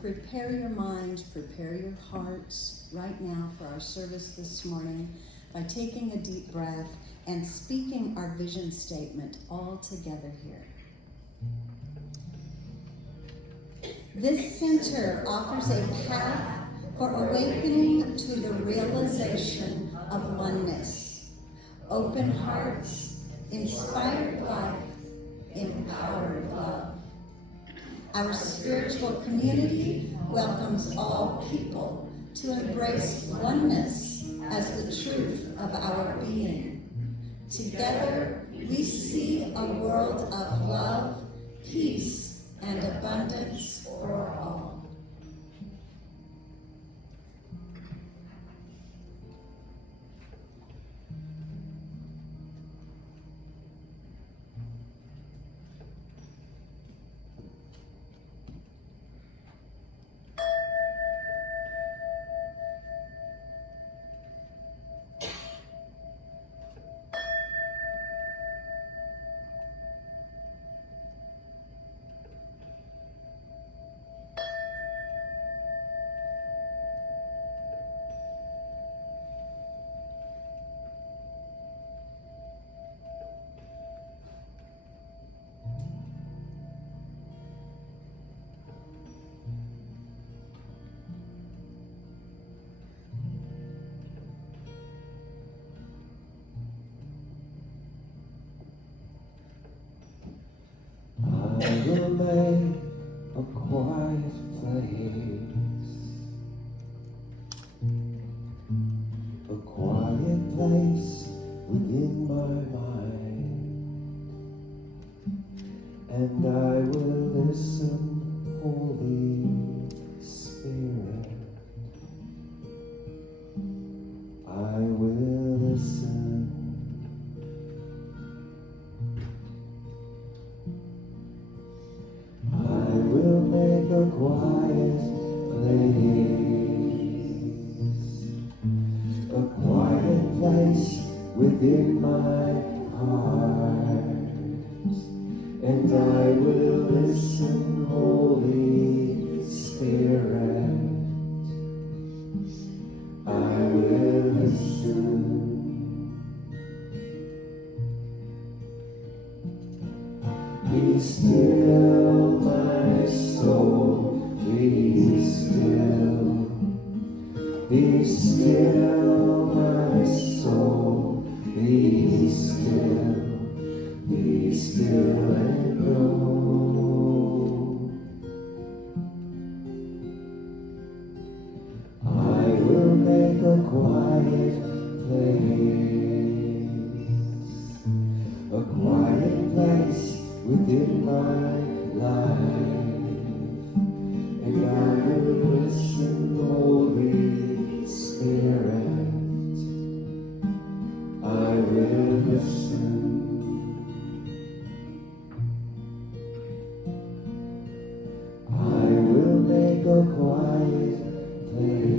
Prepare your minds, prepare your hearts right now for our service this morning by taking a deep breath and speaking our vision statement all together here. This center offers a path for awakening to the realization of oneness, open hearts, inspired life, empowered love. Our spiritual community welcomes all people to embrace oneness as the truth of our being. Together, we see a world of love, peace, and abundance for all. I will make a quiet place, a quiet place within my mind, and I will listen, Holy Spirit. I will listen. I will make a quiet place within my heart, and I will listen, Holy Spirit. I will listen. Be still, my soul, be still. Be still, my soul, be still. Be still and know. I will make a quiet place within my life, and I will listen, Holy Spirit. I will listen. I will make a quiet place.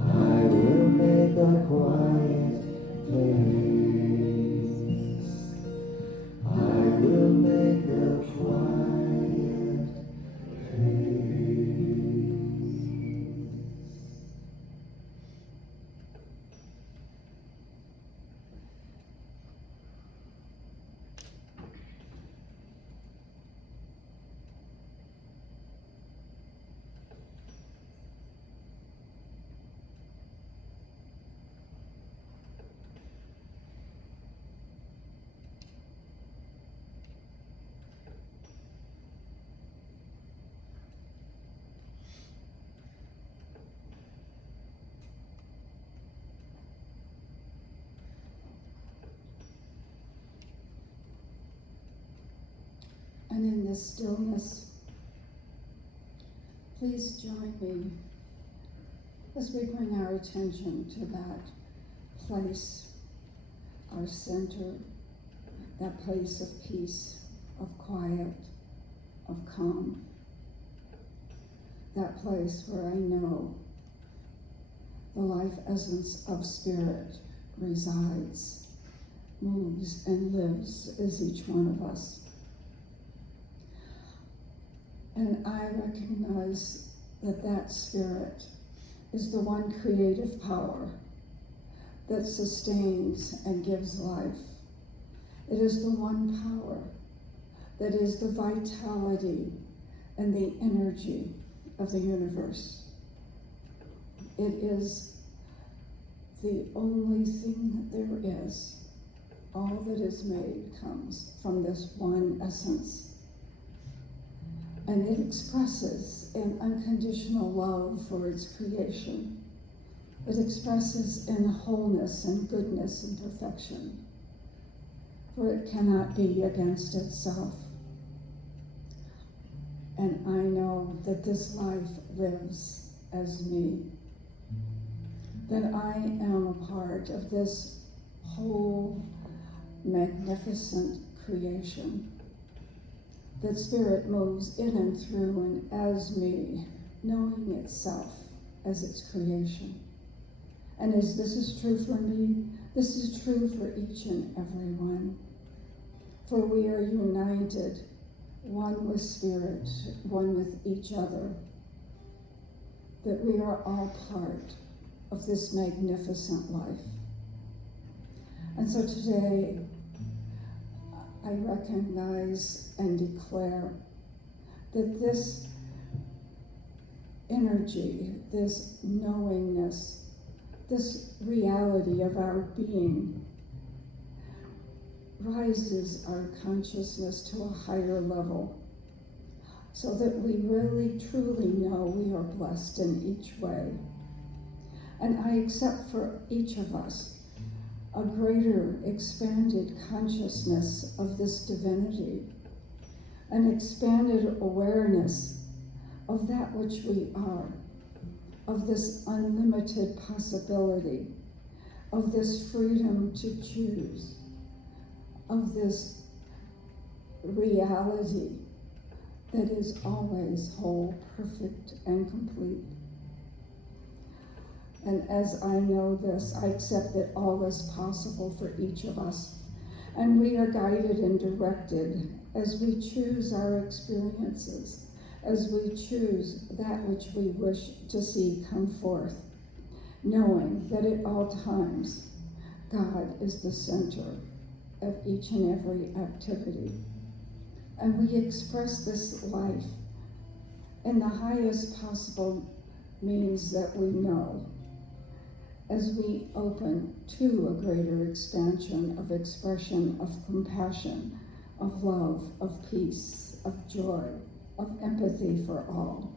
I will make a quiet place. I will make a quiet place. And in this stillness, please join me as we bring our attention to that place, our center, that place of peace, of quiet, of calm, that place where I know the life essence of spirit resides, moves, and lives as each one of us. And I recognize that that spirit is the one creative power that sustains and gives life. It is the one power that is the vitality and the energy of the universe. It is the only thing that there is. All that is made comes from this one essence. And it expresses in unconditional love for its creation. It expresses in wholeness and goodness and perfection, for it cannot be against itself. And I know that this life lives as me, that I am a part of this whole magnificent creation. That spirit moves in and through and as me, knowing itself as its creation. And as this is true for me, this is true for each and every one. For we are united, one with spirit, one with each other. That we are all part of this magnificent life. And so today, I recognize and declare that this energy, this knowingness, this reality of our being rises our consciousness to a higher level so that we really truly know we are blessed in each way. And I accept for each of us a greater expanded consciousness of this divinity, an expanded awareness of that which we are, of this unlimited possibility, of this freedom to choose, of this reality that is always whole, perfect, and complete. And as I know this, I accept that all is possible for each of us. And we are guided and directed as we choose our experiences, as we choose that which we wish to see come forth, knowing that at all times, God is the center of each and every activity. And we express this life in the highest possible means that we know, as we open to a greater expansion of expression, of compassion, of love, of peace, of joy, of empathy for all.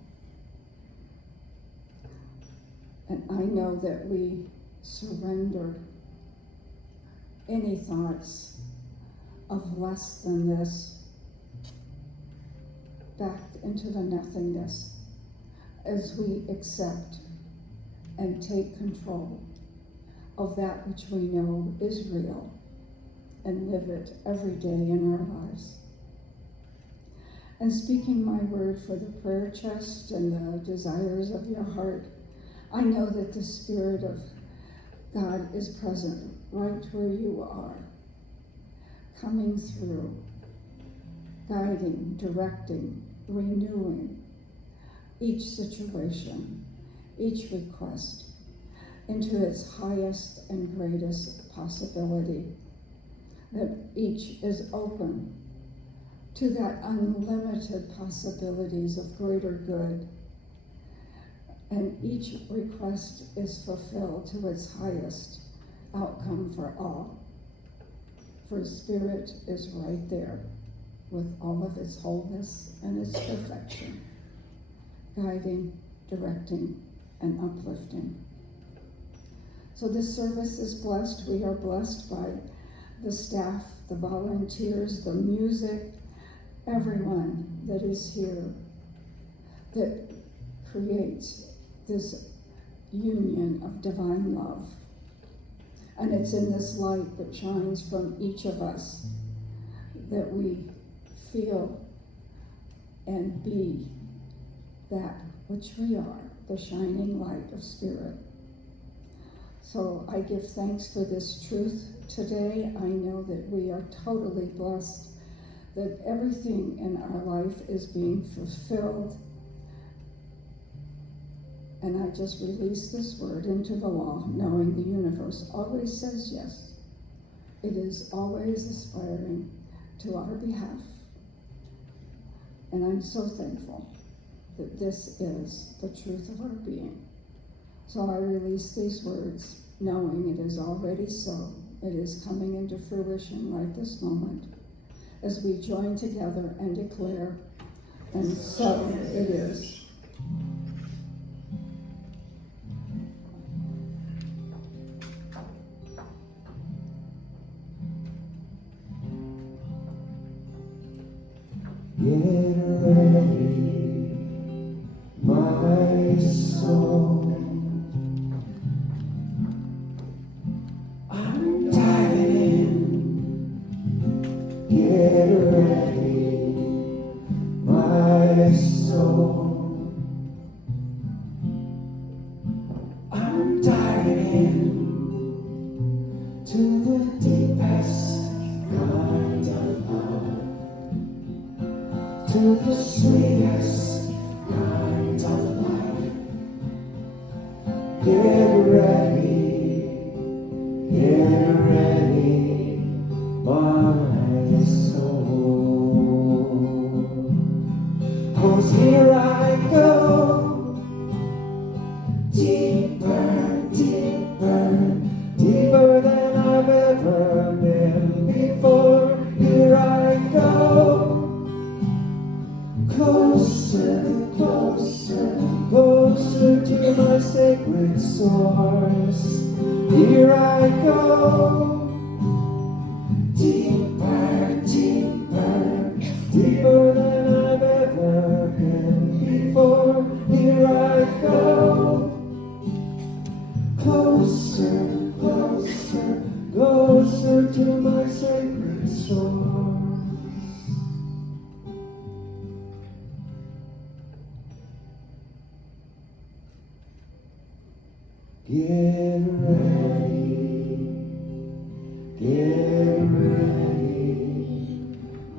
And I know that we surrender any thoughts of less than this back into the nothingness as we accept and take control of that which we know is real and live it every day in our lives. And speaking my word for the prayer chest and the desires of your heart, I know that the Spirit of God is present right where you are, coming through, guiding, directing, renewing each situation, each request into its highest and greatest possibility, that each is open to that unlimited possibilities of greater good, and each request is fulfilled to its highest outcome for all. For Spirit is right there with all of its wholeness and its perfection, guiding, directing, and uplifting. So this service is blessed. We are blessed by the staff, the volunteers, the music, everyone that is here that creates this union of divine love. And it's in this light that shines from each of us that we feel and be that which we are, the shining light of Spirit. So I give thanks for this truth today. I know that we are totally blessed, that everything in our life is being fulfilled. And I just release this word into the law, knowing the universe always says yes. It is always aspiring to our behalf. And I'm so thankful that this is the truth of our being. So I release these words, knowing it is already so. It is coming into fruition right this moment, as we join together and declare, and so it is. Get ready, my soul. I'm diving in. Get ready, my soul. I'm diving in to the deepest kind of love, to the sweetest kind of life. Get ready, my soul. 'Cause here I go, deeper, deeper, deeper than I've ever been before. Here I go, closer, closer, closer to my sacred source. Here I go, deeper, deeper, deeper than I've ever been before. Here I go, closer, closer, closer to my sacred source. Get ready,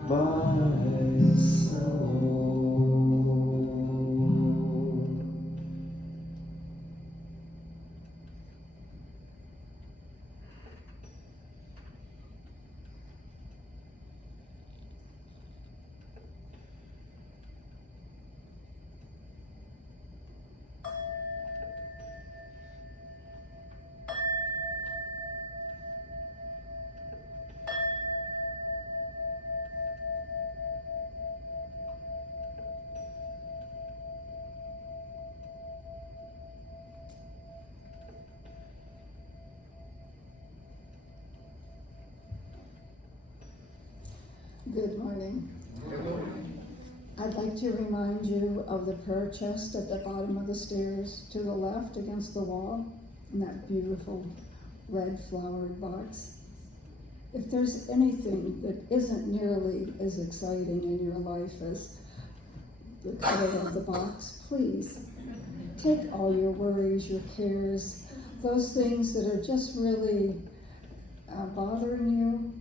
my soul. Good morning. I'd like to remind you of the prayer chest at the bottom of the stairs to the left against the wall, and that beautiful red flowered box. If there's anything that isn't nearly as exciting in your life as the color of the box, please take all your worries, your cares, those things that are just really bothering you,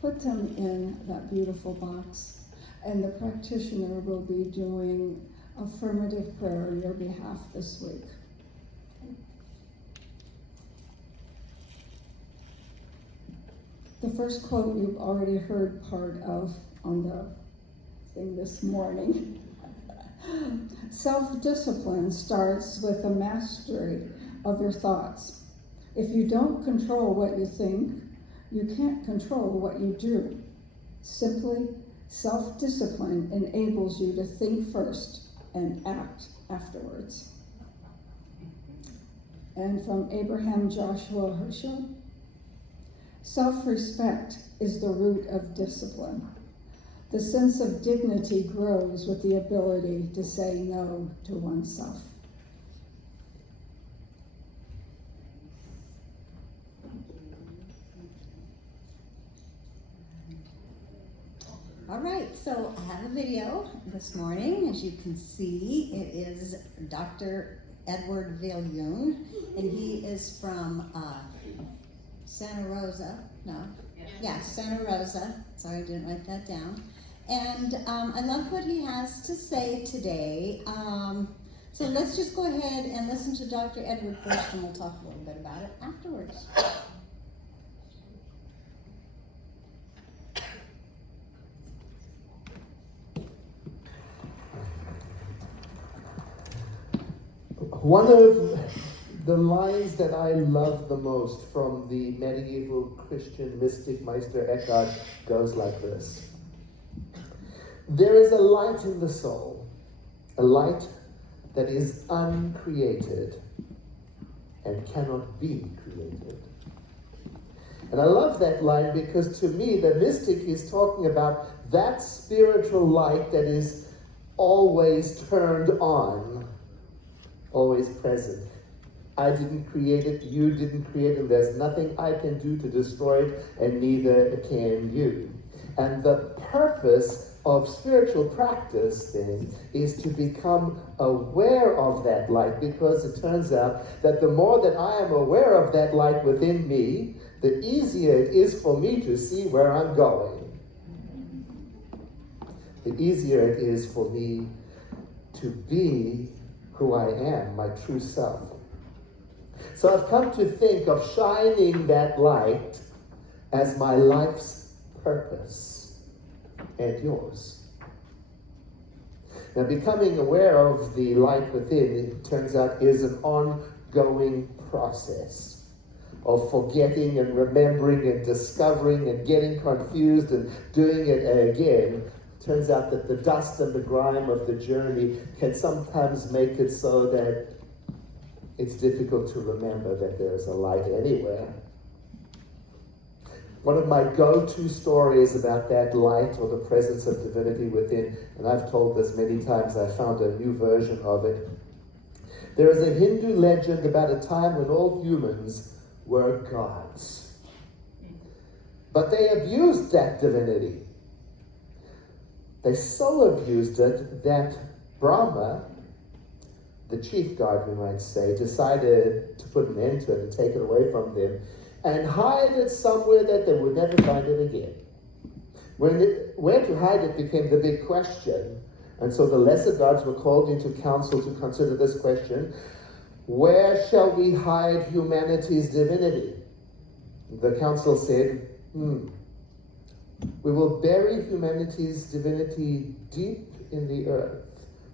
put them in that beautiful box, and the practitioner will be doing affirmative prayer on your behalf this week. The first quote you've already heard part of on the thing this morning. Self-discipline starts with the mastery of your thoughts. If you don't control what you think, you can't control what you do. Simply, self-discipline enables you to think first and act afterwards. And from Abraham Joshua Herschel, self-respect is the root of discipline. The sense of dignity grows with the ability to say no to oneself. All right, so I have a video this morning. As you can see, it is Dr. Edward Viljoen, and he is from Santa Rosa. Santa Rosa. Sorry, I didn't write that down. And I love what he has to say today. So let's just go ahead and listen to Dr. Edward first, and we'll talk a little bit about it afterwards. One of the lines that I love the most from the medieval Christian mystic Meister Eckhart goes like this. There is a light in the soul, a light that is uncreated and cannot be created. And I love that line because to me the mystic is talking about that spiritual light that is always turned on, always present. I didn't create it, you didn't create it, there's nothing I can do to destroy it, and neither can you. And the purpose of spiritual practice then is to become aware of that light, because it turns out that the more that I am aware of that light within me, the easier it is for me to see where I'm going. The easier it is for me to be who I am, my true self. So I've come to think of shining that light as my life's purpose and yours. Now, becoming aware of the light within, it turns out, is an ongoing process of forgetting and remembering and discovering and getting confused and doing it again. Turns out that the dust and the grime of the journey can sometimes make it so that it's difficult to remember that there's a light anywhere. One of my go-to stories about that light or the presence of divinity within, and I've told this many times, I found a new version of it. There is a Hindu legend about a time when all humans were gods. But they abused that divinity. They so abused it that Brahma, the chief god, we might say, decided to put an end to it and take it away from them and hide it somewhere that they would never find it again. Where to hide it became the big question. And so the lesser gods were called into council to consider this question: where shall we hide humanity's divinity? The council said, we will bury humanity's divinity deep in the earth.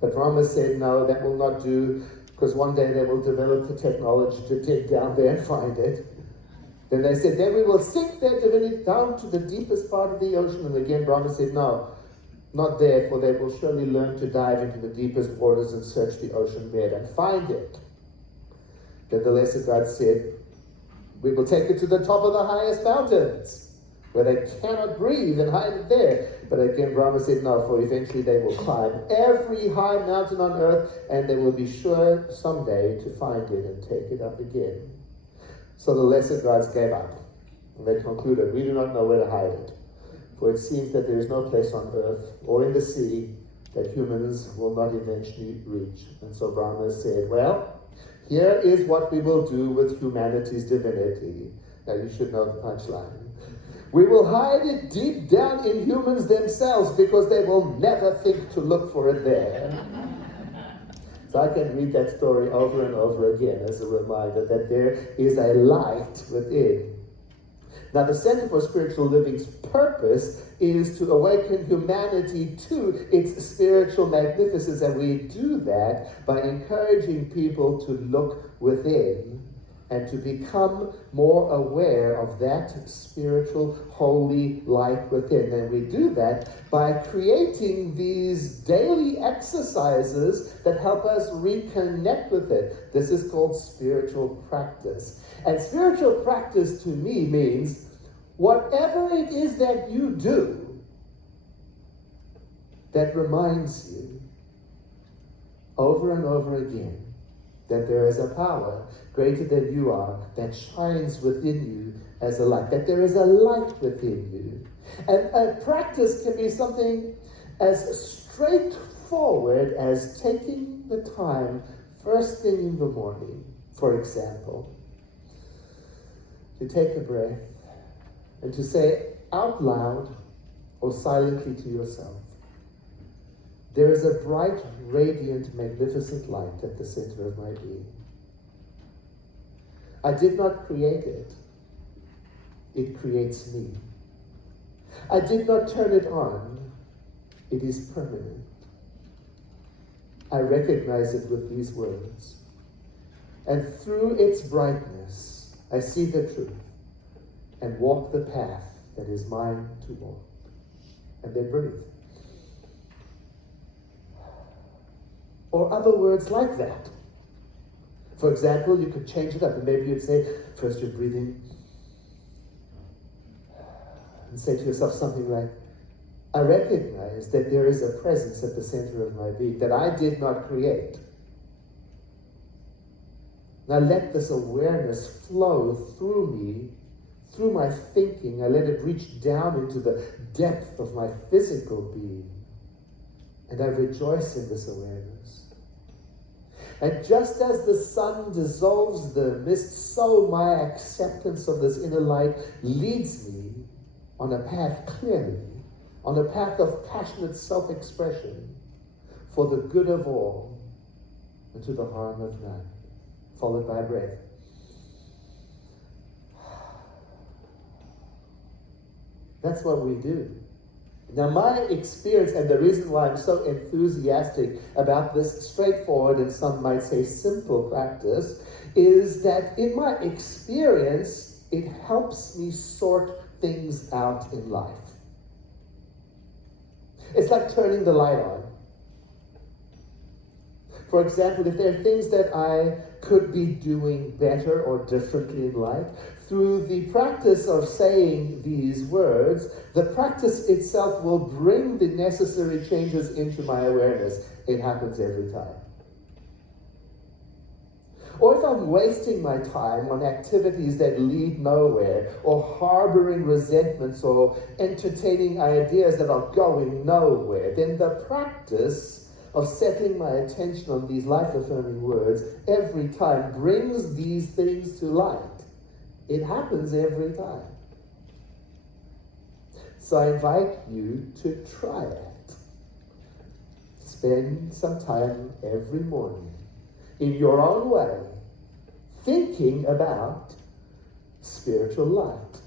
But Rama said, no, that will not do, because one day they will develop the technology to dig down there and find it. Then they said, then we will sink their divinity down to the deepest part of the ocean. And again, Brahma said, no, not there, for they will surely learn to dive into the deepest waters and search the ocean bed and find it. Then the lesser gods said, we will take it to the top of the highest mountains, where they cannot breathe, and hide it there. But again, Brahma said, no, for eventually they will climb every high mountain on earth, and they will be sure someday to find it and take it up again. So the lesser gods gave up, and they concluded, we do not know where to hide it, for it seems that there is no place on earth or in the sea that humans will not eventually reach. And so Brahma said, well, here is what we will do with humanity's divinity. Now you should know the punchline. We will hide it deep down in humans themselves because they will never think to look for it there. So I can read that story over and over again as a reminder that there is a light within. Now, the Center for Spiritual Living's purpose is to awaken humanity to its spiritual magnificence, and we do that by encouraging people to look within and to become more aware of that spiritual, holy light within. And we do that by creating these daily exercises that help us reconnect with it. This is called spiritual practice. And spiritual practice to me means whatever it is that you do that reminds you over and over again that there is a power greater than you are that shines within you as a light, that there is a light within you. And a practice can be something as straightforward as taking the time first thing in the morning, for example, to take a breath and to say out loud or silently to yourself, there is a bright, radiant, magnificent light at the center of my being. I did not create it. It creates me. I did not turn it on. It is permanent. I recognize it with these words. And through its brightness, I see the truth and walk the path that is mine to walk. And then breathe. Or other words like that. For example, you could change it up and maybe you'd say, first you're breathing, and say to yourself something like, I recognize that there is a presence at the center of my being that I did not create. Now let this awareness flow through me, through my thinking. I let it reach down into the depth of my physical being. And I rejoice in this awareness. And just as the sun dissolves the mist, so my acceptance of this inner light leads me on a path clearly, on a path of passionate self-expression for the good of all and to the harm of none, followed by breath. That's what we do. Now, my experience, and the reason why I'm so enthusiastic about this straightforward and some might say simple practice, is that in my experience, it helps me sort things out in life. It's like turning the light on. For example, if there are things that I could be doing better or differently in life, through the practice of saying these words, the practice itself will bring the necessary changes into my awareness. It happens every time. Or if I'm wasting my time on activities that lead nowhere, or harboring resentments, or entertaining ideas that are going nowhere, then the practice of setting my attention on these life-affirming words every time brings these things to light. It happens every time. So I invite you to try it. Spend some time every morning in your own way thinking about spiritual light.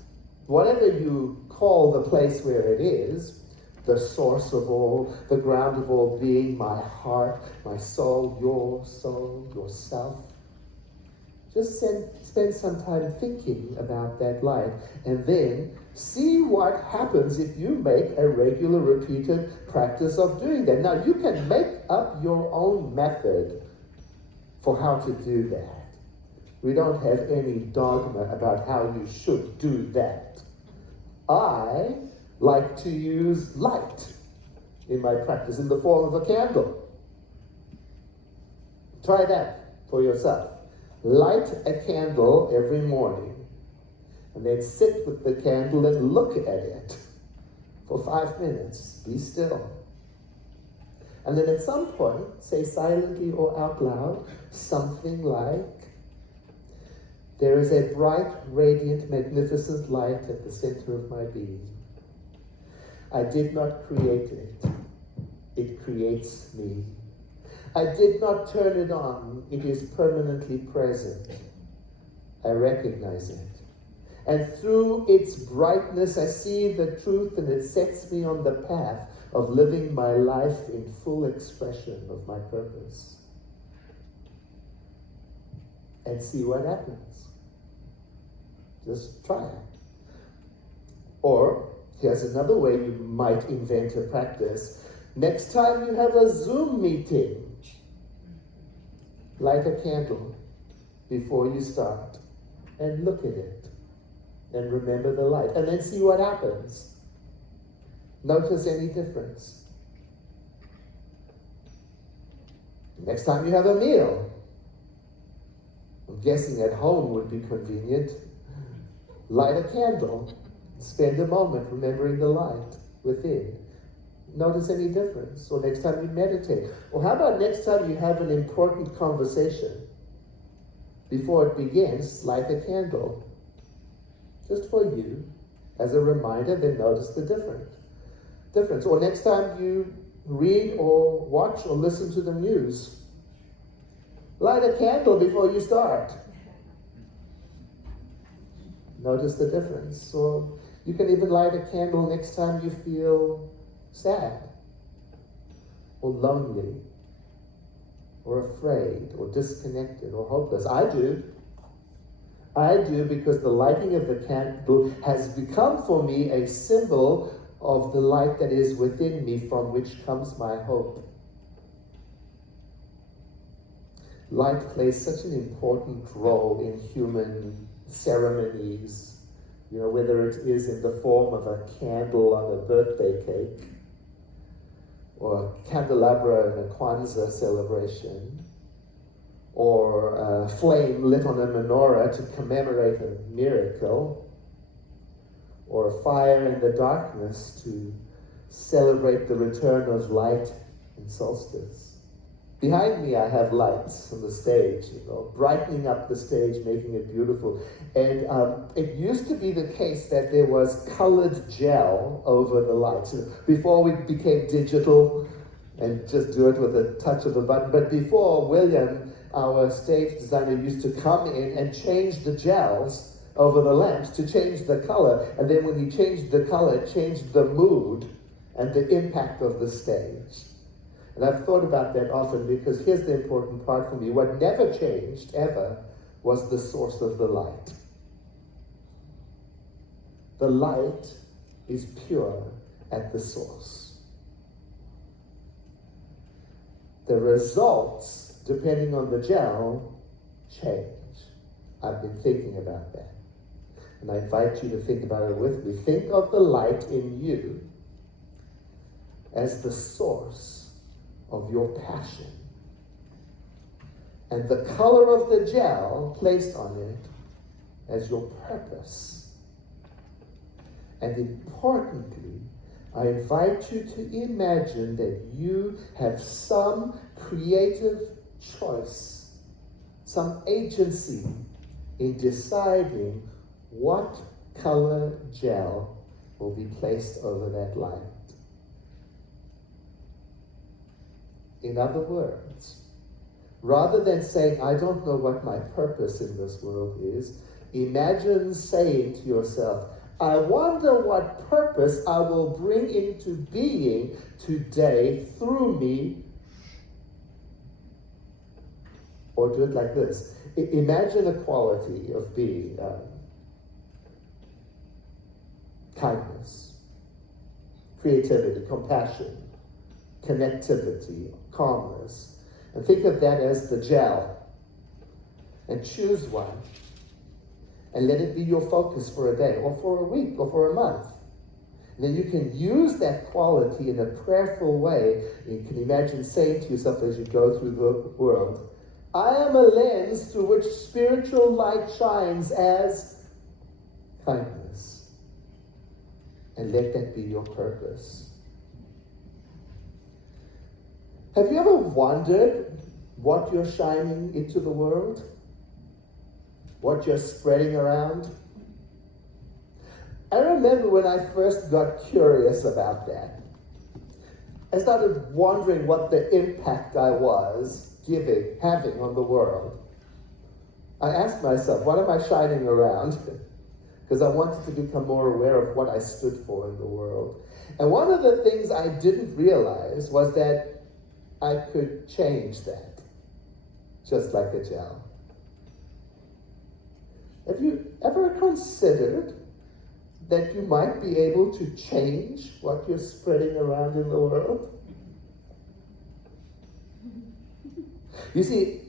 Whatever you call the place where it is, the source of all, the ground of all being, my heart, my soul, yourself. Just spend some time thinking about that light, and then see what happens if you make a regular, repeated practice of doing that. Now, you can make up your own method for how to do that. We don't have any dogma about how you should do that. I like to use light in my practice in the form of a candle. Try that for yourself. light a candle every morning, and they'd sit with the candle and look at it for 5 minutes, be still. And then at some point, say silently or out loud, something like, "There is a bright, radiant, magnificent light at the center of my being. I did not create it. It creates me. I did not turn it on. It is permanently present. I recognize it. And through its brightness, I see the truth, and it sets me on the path of living my life in full expression of my purpose." And see what happens. Just try it. Or, here's another way you might invent a practice. Next time you have a Zoom meeting, light a candle before you start and look at it and remember the light, and then see what happens. Notice any difference. Next time you have a meal, I'm guessing at home would be convenient, light a candle, spend a moment remembering the light within. Notice any difference. Or next time you meditate. Or how about next time you have an important conversation? Before it begins, light a candle. Just for you, as a reminder, then notice the difference. Or next time you read or watch or listen to the news, light a candle before you start. Notice the difference. Or you can even light a candle next time you feel sad or lonely or afraid or disconnected or hopeless. I do because the lighting of the candle has become for me a symbol of the light that is within me, from which comes my hope. Light plays such an important role in human ceremonies, whether it is in the form of a candle on a birthday cake, or a candelabra in a Kwanzaa celebration, or a flame lit on a menorah to commemorate a miracle, or a fire in the darkness to celebrate the return of light in solstice. Behind me, I have lights on the stage, brightening up the stage, making it beautiful. And it used to be the case that there was colored gel over the lights. Before we became digital and just do it with a touch of a button. But before, William, our stage designer, used to come in and change the gels over the lamps to change the color. And then when he changed the color, it changed the mood and the impact of the stage. And I've thought about that often, because here's the important part for me. What never changed, ever, was the source of the light. The light is pure at the source. The results, depending on the gel, change. I've been thinking about that. And I invite you to think about it with me. Think of the light in you as the source of your passion, and the color of the gel placed on it as your purpose. And importantly, I invite you to imagine that you have some creative choice, some agency in deciding what color gel will be placed over that light. In other words, rather than saying, "I don't know what my purpose in this world is," imagine saying to yourself, "I wonder what purpose I will bring into being today through me." Or do it like this. Imagine a quality of being: kindness, creativity, compassion, connectivity, calmness. And think of that as the gel. And choose one. And let it be your focus for a day, or for a week, or for a month. And then you can use that quality in a prayerful way. You can imagine saying to yourself as you go through the world, I am a lens through which spiritual light shines as kindness. And let that be your purpose. Have you ever wondered what you're shining into the world? What you're spreading around? I remember when I first got curious about that. I started wondering what the impact I was having on the world. I asked myself, what am I shining around? Because I wanted to become more aware of what I stood for in the world. And one of the things I didn't realize was that I could change that, just like a gel. Have you ever considered that you might be able to change what you're spreading around in the world? You see,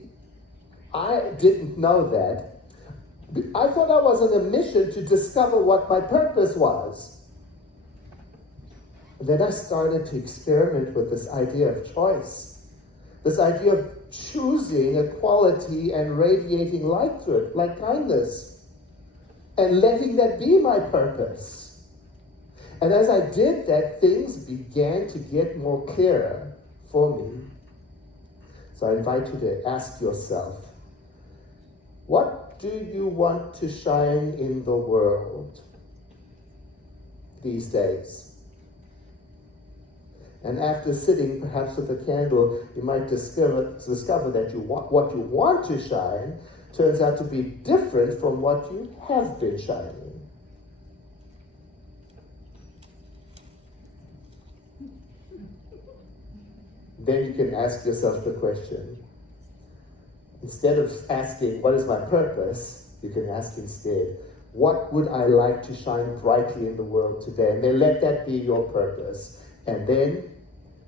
I didn't know that. I thought I was on a mission to discover what my purpose was. And then I started to experiment with this idea of choice, this idea of choosing a quality and radiating light through it, like kindness, and letting that be my purpose. And as I did that, things began to get more clearer for me. So I invite you to ask yourself, what do you want to shine in the world these days? And after sitting perhaps with a candle, you might discover that what you want to shine turns out to be different from what you have been shining. Then you can ask yourself the question. Instead of asking, what is my purpose? You can ask instead, what would I like to shine brightly in the world today? And then let that be your purpose. And then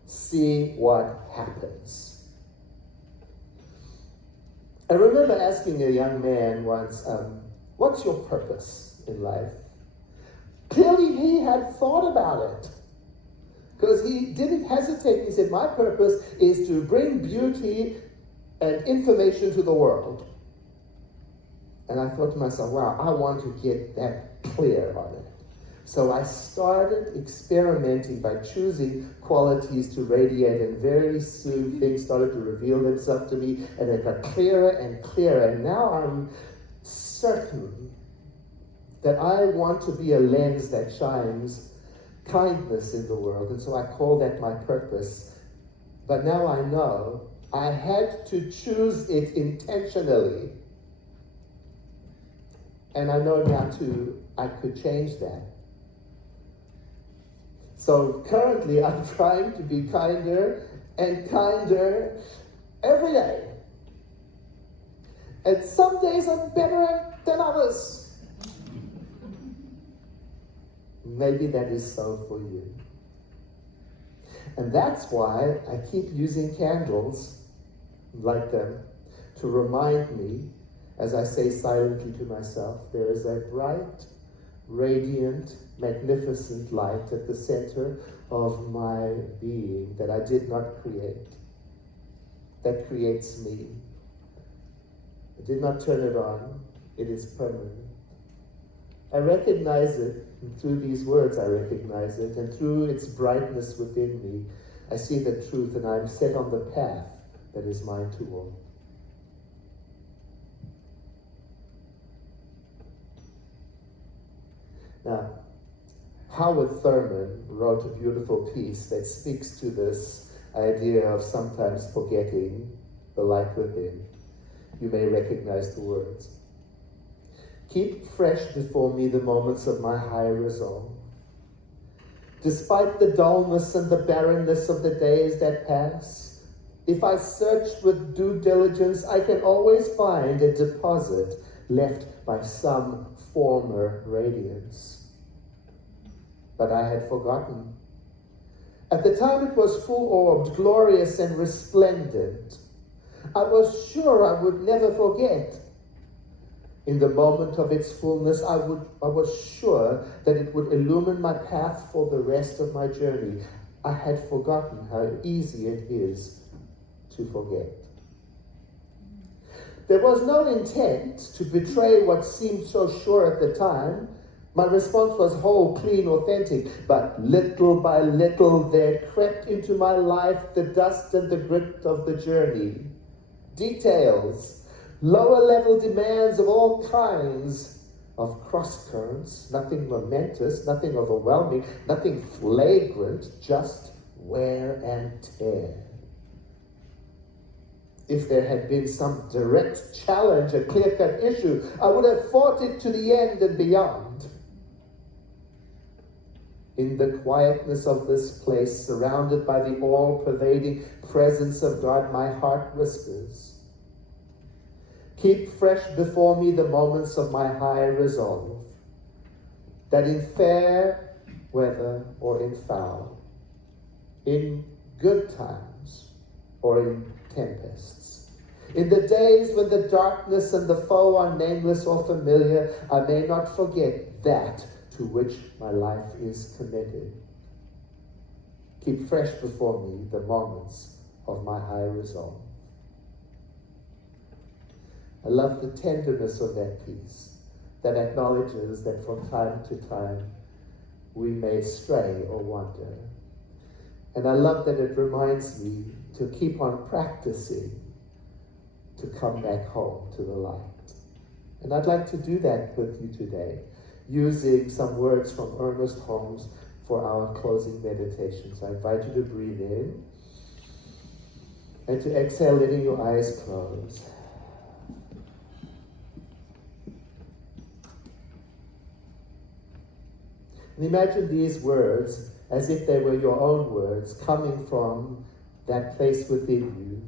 see what happens. I remember asking a young man once, what's your purpose in life? Clearly he had thought about it. Because he didn't hesitate. He said, my purpose is to bring beauty and information to the world. And I thought to myself, wow, I want to get that clear on it. So I started experimenting by choosing qualities to radiate, and very soon things started to reveal themselves to me, and it got clearer and clearer. And now I'm certain that I want to be a lens that shines kindness in the world. And so I call that my purpose. But now I know I had to choose it intentionally. And I know now too, I could change that. So currently I'm trying to be kinder and kinder every day. And some days I'm better than others. Maybe that is so for you. And that's why I keep using candles like them to remind me, as I say silently to myself, there is a bright, radiant, magnificent light at the center of my being that I did not create, that creates me. I did not turn it on. It is permanent. I recognize it, and through these words I recognize it, and through its brightness within me, I see the truth, and I am set on the path that is mine to walk. Now, Howard Thurman wrote a beautiful piece that speaks to this idea of sometimes forgetting the light within. You may recognize the words. Keep fresh before me the moments of my high resolve. Despite the dullness and the barrenness of the days that pass, if I search with due diligence, I can always find a deposit left by some former radiance. But I had forgotten. At the time it was full-orbed, glorious and resplendent. I was sure I would never forget. In the moment of its fullness, I was sure that it would illumine my path for the rest of my journey. I had forgotten how easy it is to forget. there was no intent to betray what seemed so sure at the time. My response was whole, clean, authentic. But little by little there crept into my life the dust and the grit of the journey. Details, lower level demands of all kinds of cross currents, nothing momentous, nothing overwhelming, nothing flagrant, just wear and tear. If there had been some direct challenge, a clear-cut issue, I would have fought it to the end and beyond. In the quietness of this place, surrounded by the all-pervading presence of God, my heart whispers, keep fresh before me the moments of my high resolve, that in fair weather or in foul, in good times or in tempests, in the days when the darkness and the foe are nameless or familiar, I may not forget that to which my life is committed. Keep fresh before me the moments of my high resolve. I love the tenderness of that piece that acknowledges that from time to time we may stray or wander. And I love that it reminds me to keep on practicing to come back home to the light. And I'd like to do that with you today, using some words from Ernest Holmes for our closing meditation. So I invite you to breathe in and to exhale, letting your eyes close. And imagine these words as if they were your own words, coming from that place within you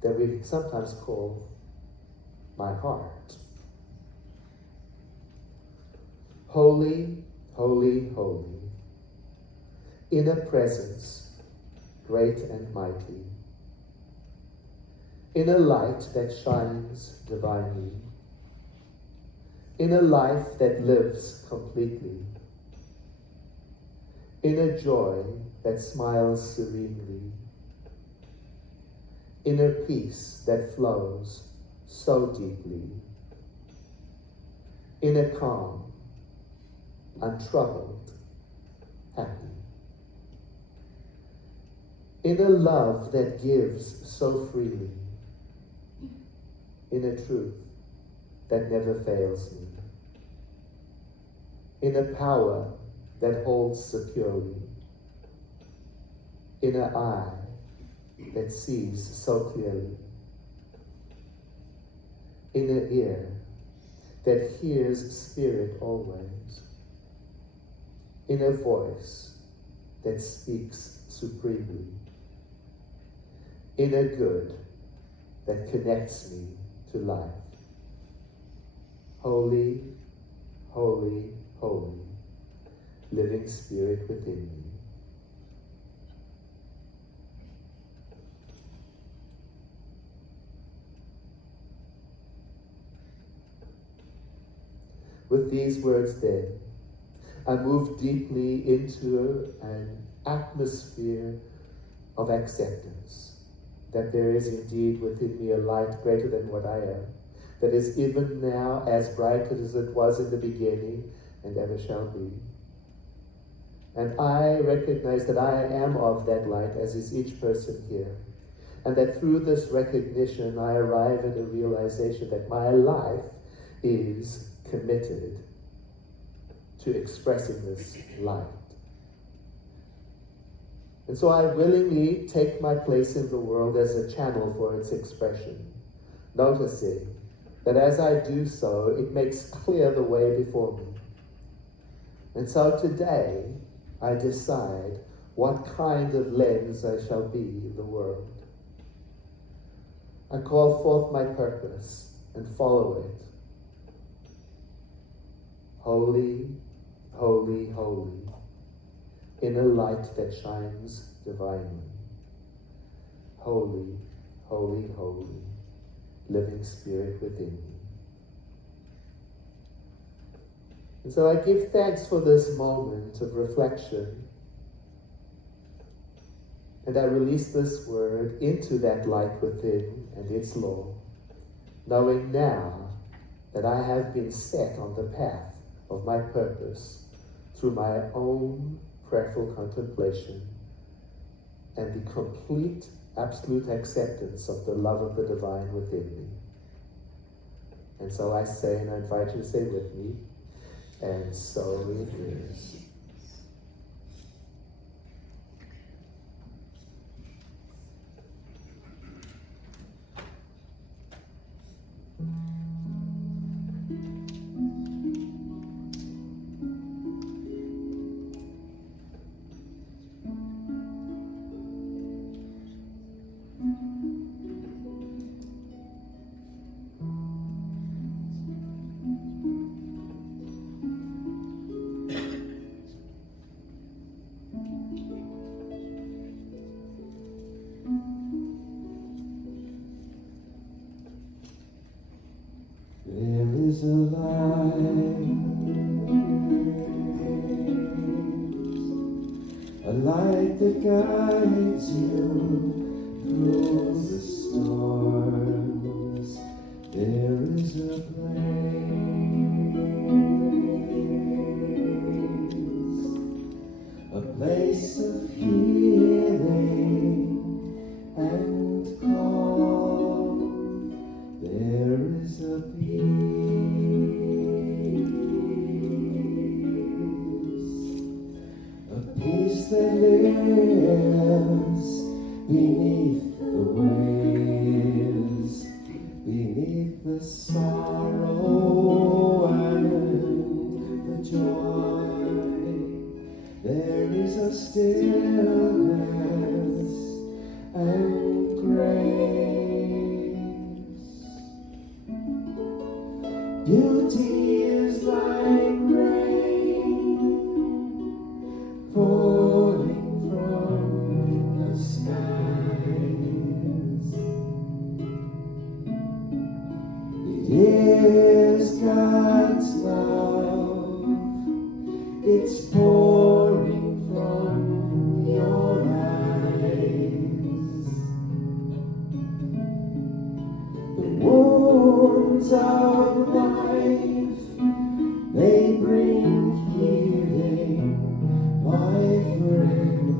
that we sometimes call my heart. Holy, holy, holy, in a presence great and mighty, in a light that shines divinely, in a life that lives completely, in a joy that smiles serenely, in a peace that flows so deeply, in a calm, untroubled, happy, in a love that gives so freely, in a truth that never fails me, in a power that holds securely, in an eye that sees so clearly, in an ear that hears spirit always, in a voice that speaks supremely, in a good that connects me to life. Holy, holy, holy, living spirit within me. With these words then, I move deeply into an atmosphere of acceptance, that there is indeed within me a light greater than what I am, that is even now as bright as it was in the beginning and ever shall be. And I recognize that I am of that light, as is each person here. And that through this recognition, I arrive at a realization that my life is committed to expressing this light. And so I willingly take my place in the world as a channel for its expression, noticing that as I do so, it makes clear the way before me. And so today, I decide what kind of lens I shall be in the world. I call forth my purpose and follow it. Holy, holy, holy, in a light that shines divinely. Holy, holy, holy, living spirit within me. And so I give thanks for this moment of reflection. And I release this word into that light within and its law, knowing now that I have been set on the path of my purpose through my own prayerful contemplation and the complete, absolute acceptance of the love of the divine within me. And so I say, and I invite you to say with me, and so it is. There is a light that guides you through the storms. There is a place of healing and calm. There is a peace that lives beneath the waves, beneath the sorrow and the joy. There is a stillness and grace. Beauty is like rain falling from the skies. It is God's love. It's pouring from your eyes. The wounds of life, they bring healing, my friend.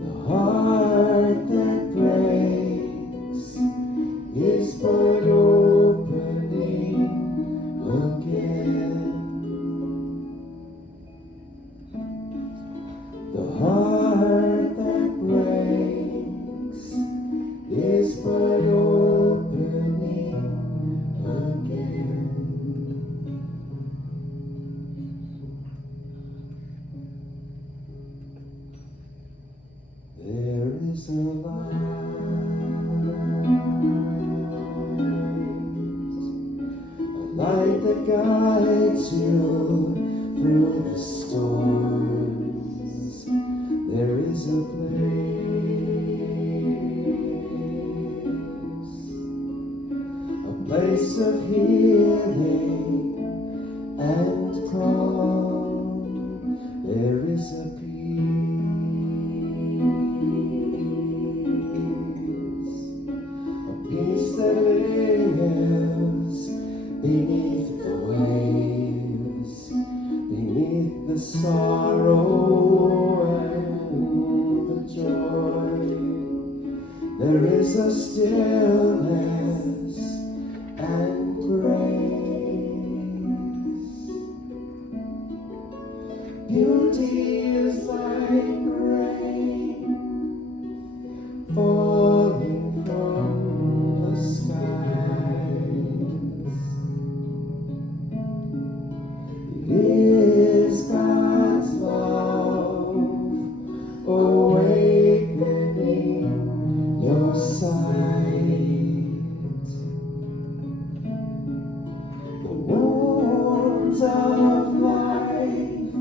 The heart that breaks is but opening again. The heart that breaks is but opening again. There is a light that guides you through the storms. There is a place of healing and calm. There is a peace that lives beneath the waves, beneath the sorrow and the joy. There is a stillness and grace. Beauty is like rain falling from the skies. It is God's love awakening your sight. The wounds of life,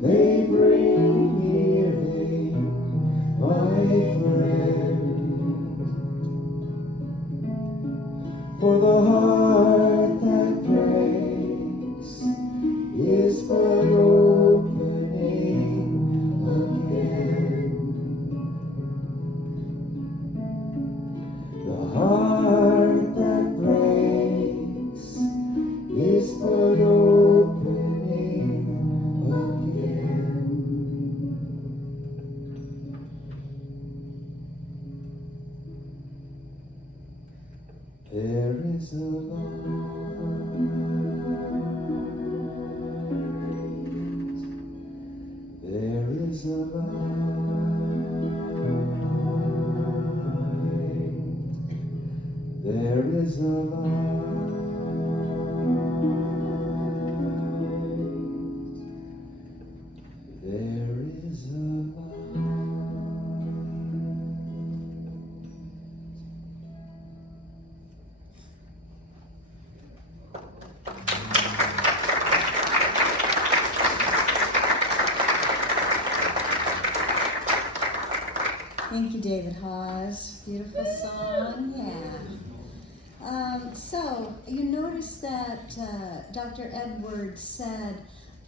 they bring healing, my friend. For the heart that breaks is but opening again. is a light. There is a Thank you, David Hawes. Beautiful song, yeah. So you notice that Dr. Edwards said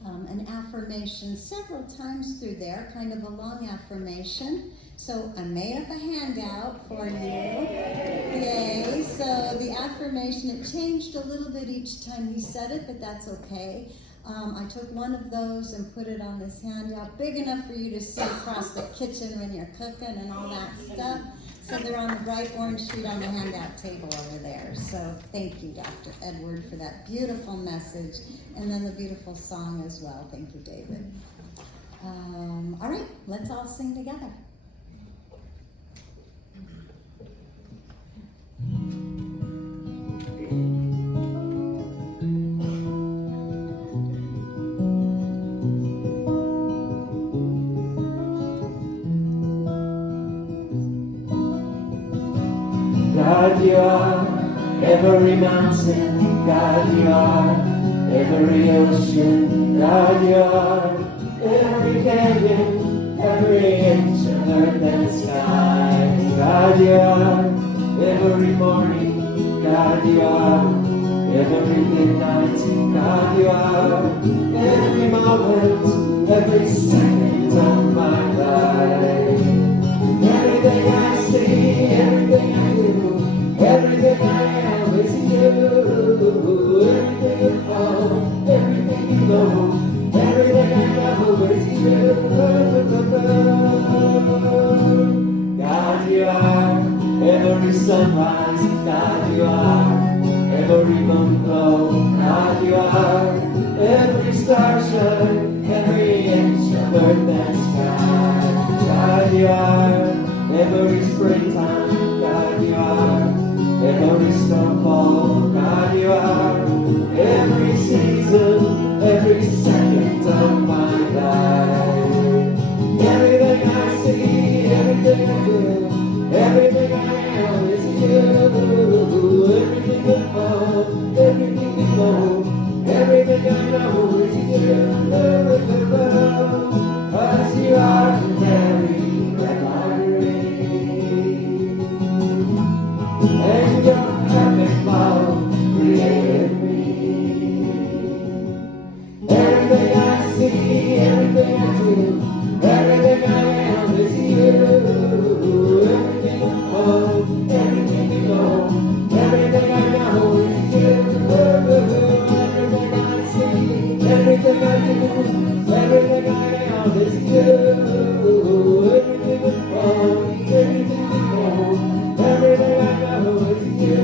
an affirmation several times through there, kind of a long affirmation. So I made up a handout for you. Yay! So the affirmation, it changed a little bit each time he said it, but that's okay. I took one of those and put it on this handout, big enough for you to see across the kitchen when you're cooking and all that stuff. So they're on the bright orange sheet on the handout table over there. So thank you, Dr. Edward, for that beautiful message, and then the beautiful song as well. Thank you, David. All right, let's all sing together. God, you are every mountain. God, you are every ocean. God, you are every canyon, every inch of earth and sky. God, you are every morning. God, you are every midnight. God, you are every moment, every second of my life. Everything I see, everything I do, everything I am is you. Everything you fall, everything you know, everything I know is you. God, you are every sunrise. God, you are every moonglow. God, you are every star shine, every inch of earth and sky. God, you are every springtime. God, you are every snowfall. God, you are every season, every second of my life. Everything I see, everything I do, everything I am is you. Everything you fall, everything you know, everything I know is you. Cause you are the very breath I breathe. And your perfect love created me. Everything I see, everything I do, everything I am is you. Everything you hold, everything you know, everything I know is you. Everything I see, everything I do, everything I am is you. Everything you hold, everything you know, everything I know is you.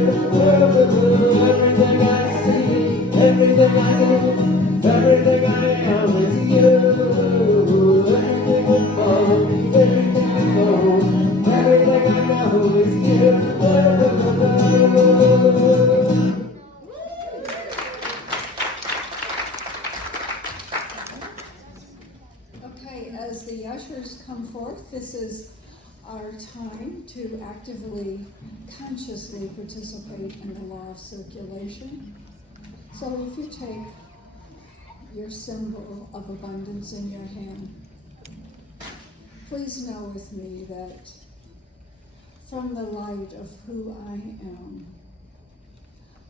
Everything I see, everything I do, everything I am is you. Everything you hold, everything you know, everything I know is you. Okay, as the ushers come forth, this is our time to actively, consciously participate in the law of circulation. So if you take your symbol of abundance in your hand, please know with me that from the light of who I am,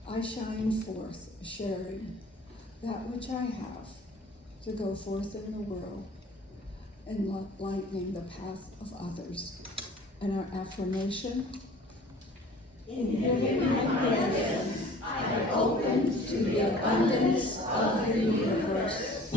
I shine forth, sharing that which I have to go forth in the world and lightening the path of others. And our affirmation: in giving abundance, I am open to the abundance of the universe.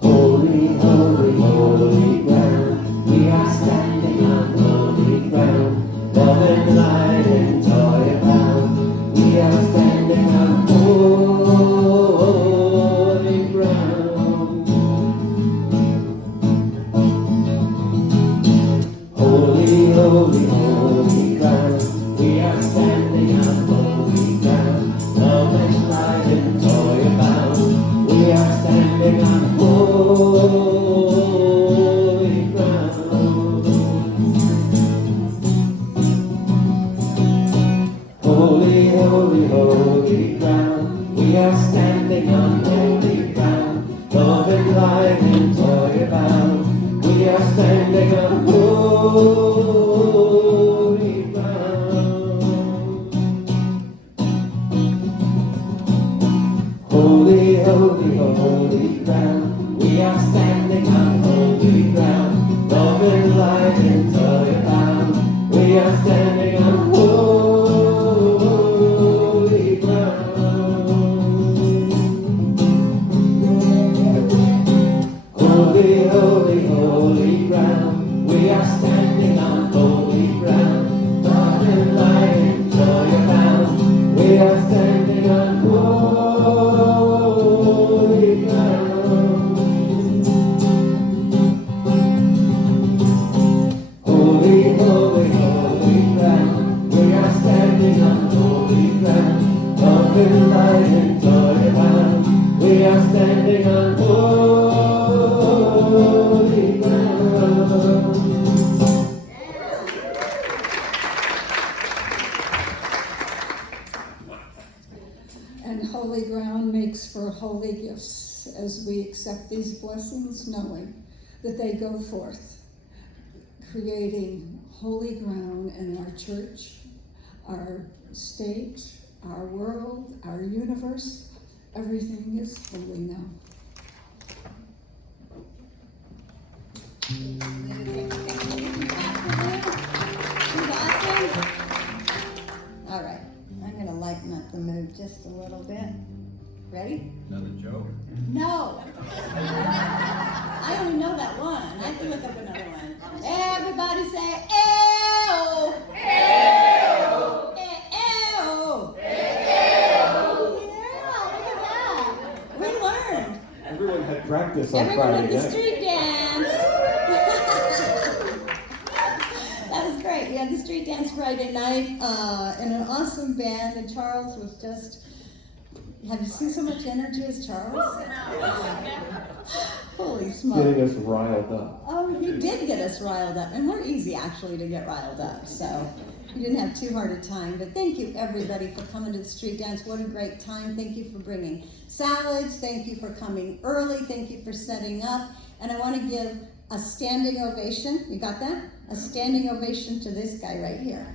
Holy, holy, holy ground, we are standing on holy ground. Love and light and joy abound, we are standing on holy ground. Holy holy, holy ground. We are standing on holy ground. Love and light and joy abound. We are standing on holy ground. Holy, holy, holy ground. We are standing on holy ground. Love and light and joy abound. We are standing on holy ground. Holy, holy, holy ground. We are standing on holy ground. Love and light and joy abound. We are standing on holy ground. Holy, holy, holy ground. We are standing on holy ground. Love and light and joy abound. We are standing on holy ground. And holy ground makes for holy gifts as we accept these blessings, knowing that they go forth, creating holy ground in our church, our state, our world, our universe. Everything is holy now. She's awesome. All right, I'm going to lighten up the mood just a little bit. Ready? Another joke? No. I only know that one. I have to look up another one. Everybody say, "Ew." Ew. Ew. Yeah, look at that. We learned. Everyone had practice on Everyone Friday with the night. street dance. That was great. We had the street dance Friday night and an awesome band. And Charles was just, have you seen so much energy as Charles? Holy smoke. Getting us riled up. Oh, he did get us riled up. And we're easy actually to get riled up. So you didn't have too hard a time. But thank you everybody for coming to the street dance. What a great time. Thank you for bringing salads. Thank you for coming early. Thank you for setting up. And I want to give a standing ovation. You got that? A standing ovation to this guy right here.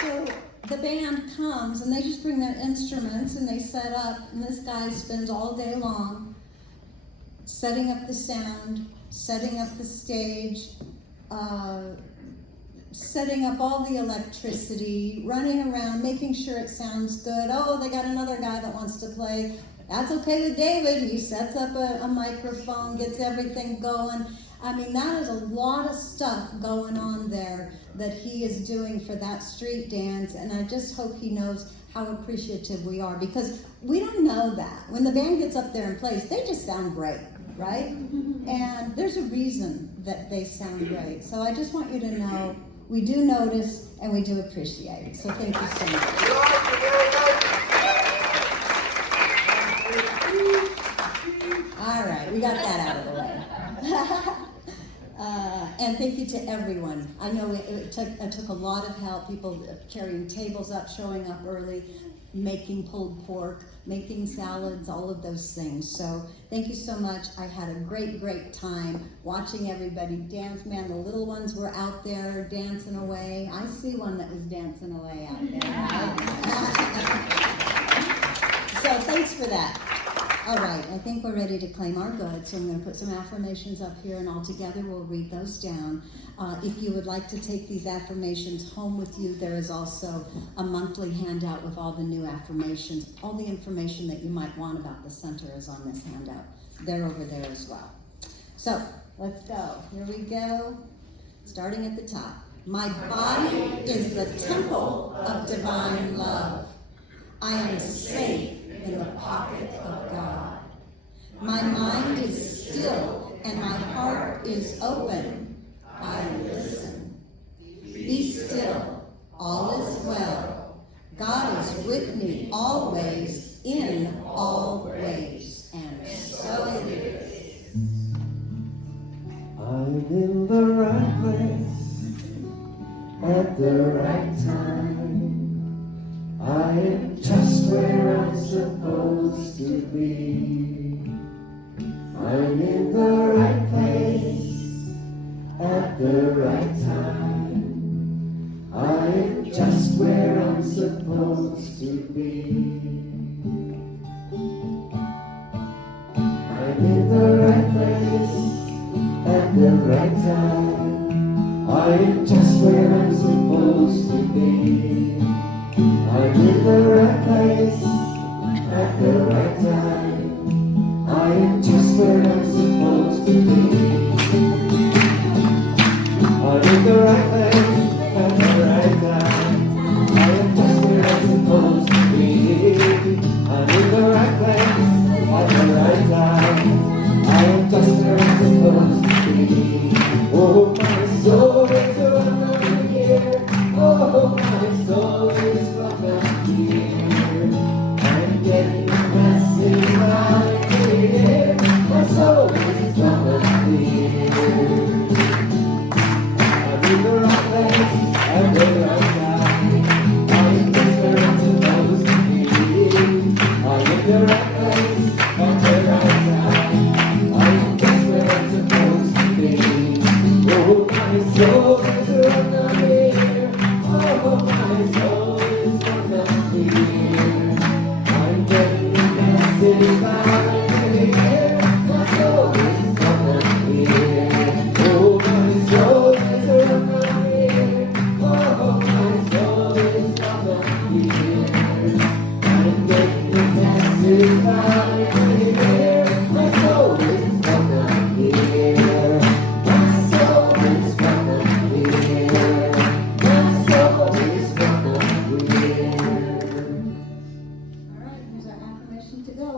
So the band comes and they just bring their instruments and they set up, and this guy spends all day long setting up the sound, setting up the stage, setting up all the electricity, running around, making sure it sounds good. Oh, they got another guy that wants to play. That's okay with David. He sets up a microphone, gets everything going. I mean, that is a lot of stuff going on there that he is doing for that street dance, and I just hope he knows how appreciative we are, because we don't know that. When the band gets up there and plays, they just sound great, right? And there's a reason that they sound great. So I just want you to know we do notice and we do appreciate it. So thank you so much. All right, we got that out of the way. And thank you to everyone. I know it took a lot of help, people carrying tables up, showing up early, making pulled pork, making salads, all of those things. So thank you so much. I had a great time watching everybody dance. Man, the little ones were out there dancing away. I see one that was dancing away out there. So thanks for that. All right, I think we're ready to claim our goods, so I'm going to put some affirmations up here, and all together we'll read those down. If you would like to take these affirmations home with you, there is also a monthly handout with all the new affirmations. All the information that you might want about the center is on this handout. They're over there as well. So, let's go. Here we go. Starting at the top. My body is the temple of divine love. I am safe in the pocket of God. My mind is still and my heart is open. I listen. Be still. All is well. God is with me always in all ways. And so it is. I'm in the right place at the right time. I am just where I'm supposed to be. I'm in the right place at the right time. I am just where I'm supposed to be. I'm in the right place at the right time. I am just where I'm supposed to be. I'm in the right place at the right time. I am just where I'm supposed to be. I'm in the right place at the right time. I am just where I'm supposed to be. I'm in the right place at the right time. I am just where I'm supposed to be. Oh, my soul is welcome here. Oh, my soul is welcome here. I'm getting a message loud and clear. My soul is welcome here. I'm in the right place at the right time. I am just where I'm supposed to be. I'm in the right place at the right time. I am just where I'm supposed to be. Oh, my soul is welcome here. Oh, my soul is welcome here. I'm getting a message loud and clear. My soul is welcome here. Oh, my soul is welcome here. Oh, my soul is welcome here. I'm getting a message loud and clear. My soul is welcome here. My soul is welcome here. My soul is welcome here. All right, here's our affirmation to go.